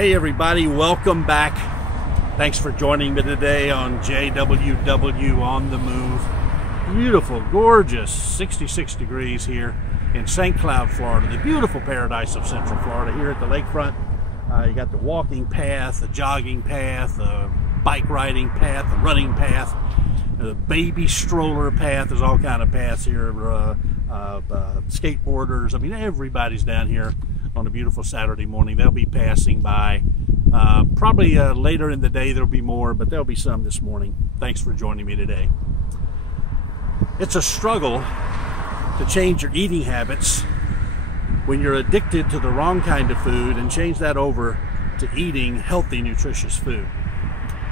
Hey everybody, welcome back. Thanks for joining me today on JWW on the Move. Beautiful, gorgeous 66 degrees here in St. Cloud, Florida, the beautiful paradise of Central Florida. Here at the lakefront, you got the walking path, the jogging path, the bike riding path, the running path, the baby stroller path. There's all kind of paths here, skateboarders. I mean, everybody's down here on a beautiful Saturday morning. They'll be passing by. Probably later in the day there'll be more, but there'll be some this morning. Thanks for joining me today. It's a struggle to change your eating habits when you're addicted to the wrong kind of food and change that over to eating healthy, nutritious food.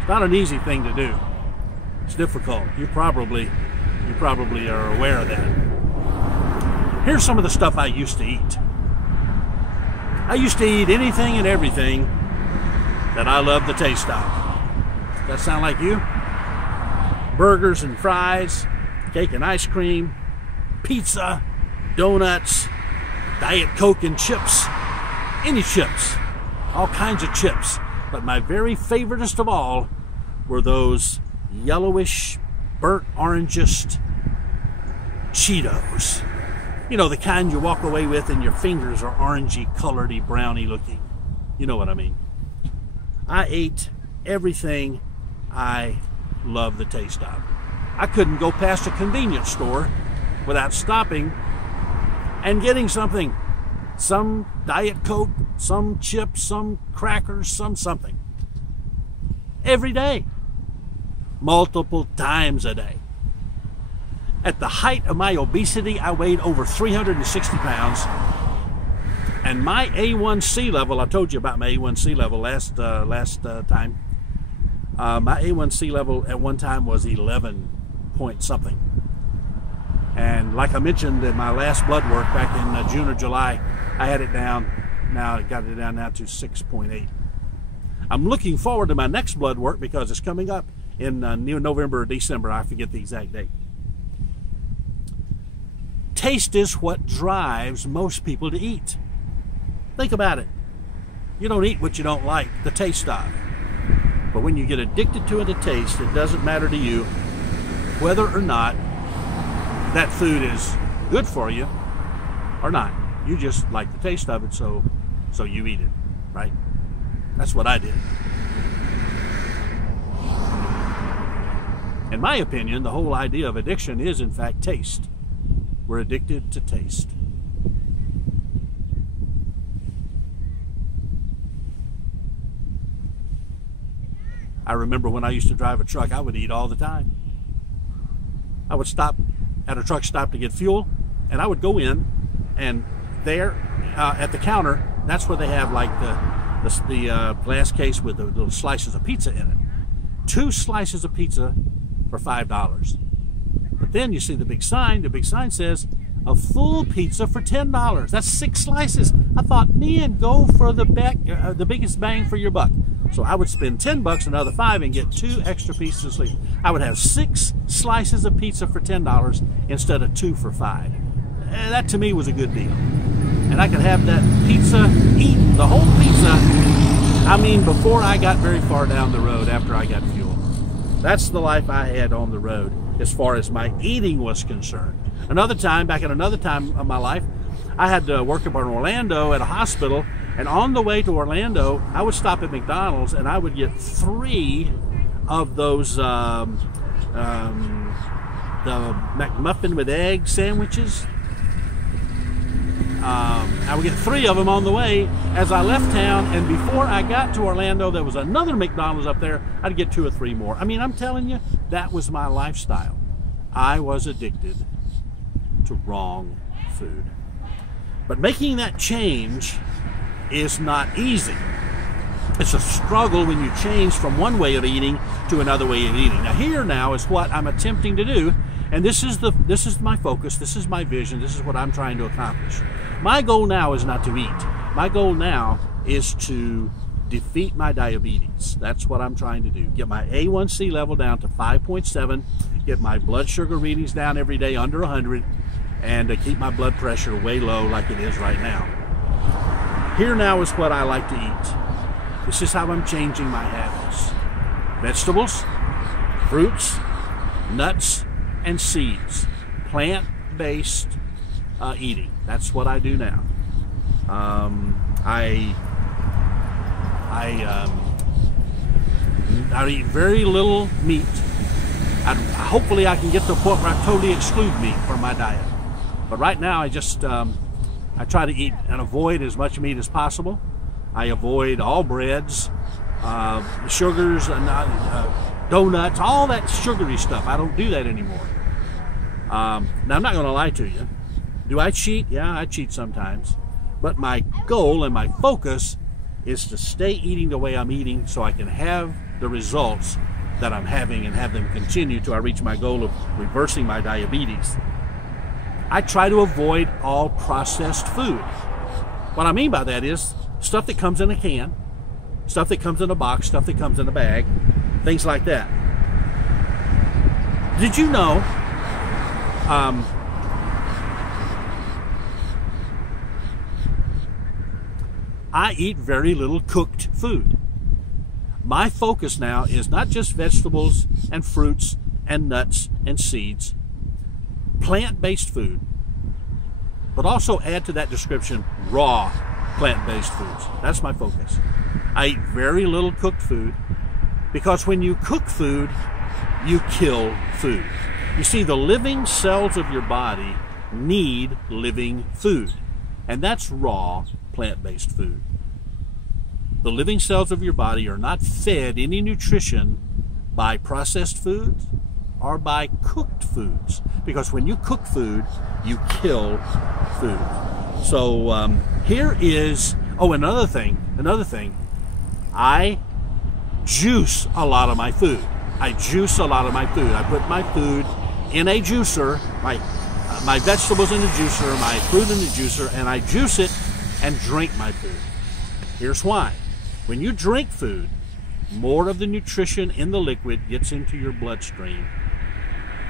It's not an easy thing to do. It's difficult. You probably are aware of that. Here's some of the stuff I used to eat. I used to eat anything and everything that I love the taste of. Does that sound like you? Burgers and fries, cake and ice cream, pizza, donuts, Diet Coke and chips, any chips, all kinds of chips. But my very favoriteest of all were those yellowish, burnt orangest Cheetos. You know, the kind you walk away with and your fingers are orangey, coloredy, browny looking. You know what I mean. I ate everything I love the taste of. I couldn't go past a convenience store without stopping and getting something. Some Diet Coke, some chips, some crackers, something. Every day. Multiple times a day. At the height of my obesity, I weighed over 360 pounds. And my A1C level, I told you about my A1C level last time. My A1C level at one time was 11 point something. And like I mentioned in my last blood work back in June or July, I had it down. Now I got it down now to 6.8. I'm looking forward to my next blood work because it's coming up in November or December. I forget the exact date. Taste is what drives most people to eat. Think about it. You don't eat what you don't like the taste of. But when you get addicted to the taste, it doesn't matter to you whether or not that food is good for you or not. You just like the taste of it, so you eat it, right? That's what I did. In my opinion, the whole idea of addiction is, in fact, taste. We're addicted to taste. I remember when I used to drive a truck, I would eat all the time. I would stop at a truck stop to get fuel, and I would go in, and there at the counter, that's where they have like the glass case with the little slices of pizza in it. 2 slices of pizza for $5. But then you see the big sign. The big sign says a full pizza for $10. That's 6 slices. I thought, man, go for the biggest bang for your buck. So I would spend $10, another $5, and get 2 extra pieces of sleep. I would have 6 slices of pizza for $10 instead of 2 for $5. And that to me was a good deal. And I could have that pizza, eat the whole pizza, I mean, before I got very far down the road after I got fuel. That's the life I had on the road as far as my eating was concerned. Another time, back in another time of my life, I had to work up in Orlando at a hospital, and on the way to Orlando, I would stop at McDonald's and I would get 3 of those the McMuffin with egg sandwiches. I would get 3 of them on the way as I left town, and before I got to Orlando, there was another McDonald's up there. I'd get 2 or 3 more. I mean, I'm telling you, that was my lifestyle. I was addicted to wrong food. But making that change is not easy. It's a struggle when you change from one way of eating to another way of eating. Now here now is what I'm attempting to do, and this is my focus, this is my vision, this is what I'm trying to accomplish. My goal now is not to eat. My goal now is to defeat my diabetes. That's what I'm trying to do. Get my A1C level down to 5.7, get my blood sugar readings down every day under 100, and to keep my blood pressure way low like it is right now. Here now is what I like to eat. This is how I'm changing my habits. Vegetables, fruits, nuts, and seeds. Plant-based eating. That's what I do now. I eat very little meat. Hopefully I can get to the point where I totally exclude meat from my diet. But right now I just, I try to eat and avoid as much meat as possible. I avoid all breads, sugars, donuts, all that sugary stuff. I don't do that anymore. Now I'm not gonna lie to you. Do I cheat? Yeah, I cheat sometimes. But my goal and my focus is to stay eating the way I'm eating so I can have the results that I'm having and have them continue till I reach my goal of reversing my diabetes. I try to avoid all processed food. What I mean by that is stuff that comes in a can, stuff that comes in a box, stuff that comes in a bag, things like that. Did you know I eat very little cooked food. My focus now is not just vegetables and fruits and nuts and seeds, plant-based food, but also add to that description raw plant-based foods. That's my focus. I eat very little cooked food because when you cook food, you kill food. You see, the living cells of your body need living food, and that's raw plant-based food. The living cells of your body are not fed any nutrition by processed foods or by cooked foods, because when you cook food, you kill food. So here is, another thing, I juice a lot of my food. I put my food in a juicer, my vegetables in the juicer, my fruit in the juicer, and I juice it and drink my food. Here's why. When you drink food, more of the nutrition in the liquid gets into your bloodstream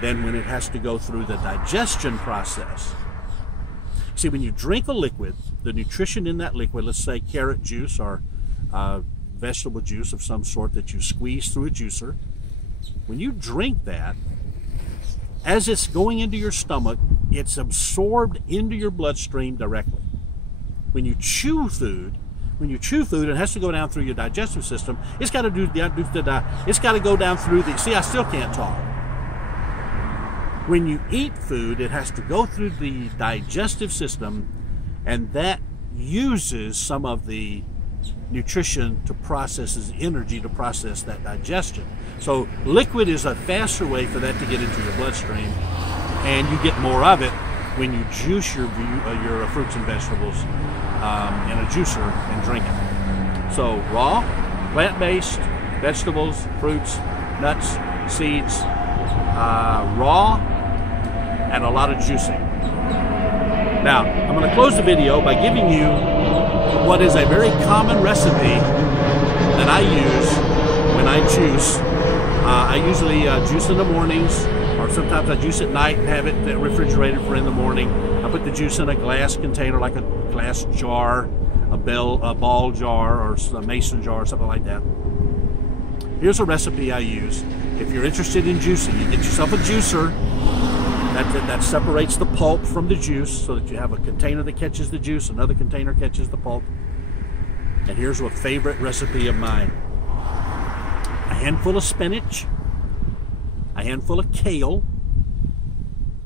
than when it has to go through the digestion process. See, when you drink a liquid, the nutrition in that liquid, let's say carrot juice or vegetable juice of some sort that you squeeze through a juicer, when you drink that, as it's going into your stomach, it's absorbed into your bloodstream directly. When you chew food, it has to go down through your digestive system. It's got to go down through the, see, I still can't talk. When you eat food, it has to go through the digestive system, and that uses some of the nutrition to process, as energy to process that digestion. So liquid is a faster way for that to get into your bloodstream, and you get more of it when you juice your fruits and vegetables in a juicer and drink it. So raw, plant-based, vegetables, fruits, nuts, seeds, raw, and a lot of juicing. Now, I'm going to close the video by giving you what is a very common recipe that I use when I juice. I usually juice in the mornings, or sometimes I juice at night and have it refrigerated for in the morning. I put the juice in a glass container, like a glass jar, a ball jar, or a mason jar, or something like that. Here's a recipe I use. If you're interested in juicing, you get yourself a juicer that separates the pulp from the juice, so that you have a container that catches the juice, another container catches the pulp. And here's a favorite recipe of mine. A handful of spinach, a handful of kale,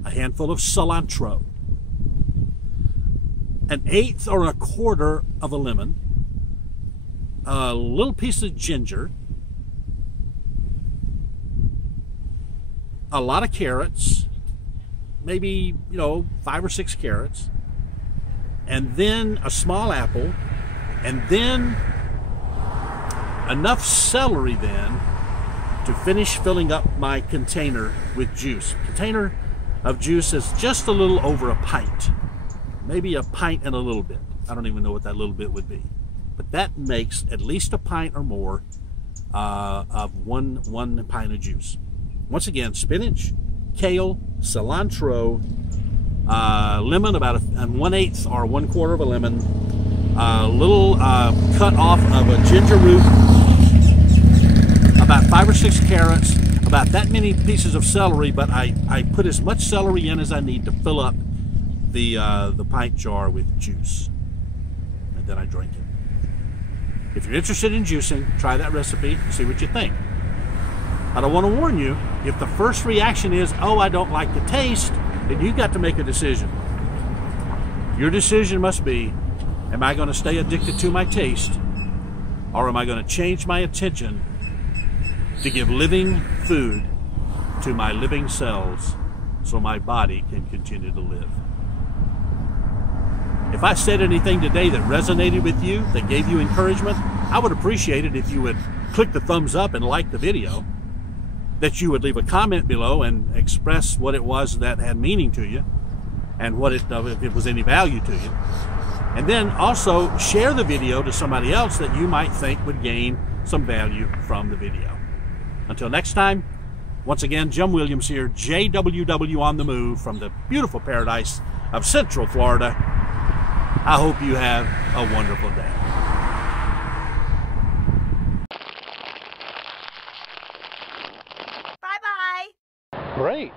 a handful of cilantro, an 1/8 or a 1/4 of a lemon, a little piece of ginger, a lot of carrots, maybe 5 or 6 carrots, and then a small apple, and then enough celery then to finish filling up my container with juice. Container of juice is just a little over a pint, maybe a pint and a little bit. I don't even know what that little bit would be, but that makes at least a pint or more of one pint of juice. Once again, spinach, kale, cilantro, lemon, about 1/8 or 1/4 of a lemon, a little cut off of a ginger root, about 5 or 6 carrots, about that many pieces of celery, but I put as much celery in as I need to fill up the pint jar with juice, and then I drink it. If you're interested in juicing, try that recipe and see what you think. But I want to warn you, if the first reaction is, oh, I don't like the taste, then you've got to make a decision. Your decision must be, am I going to stay addicted to my taste, or am I going to change my attention to give living food to my living cells so my body can continue to live? If I said anything today that resonated with you, that gave you encouragement, I would appreciate it if you would click the thumbs up and like the video, that you would leave a comment below and express what it was that had meaning to you, and what if it was any value to you. And then also share the video to somebody else that you might think would gain some value from the video. Until next time, once again, Jim Williams here, JWW on the Move from the beautiful paradise of Central Florida. I hope you have a wonderful day. Bye-bye. Great.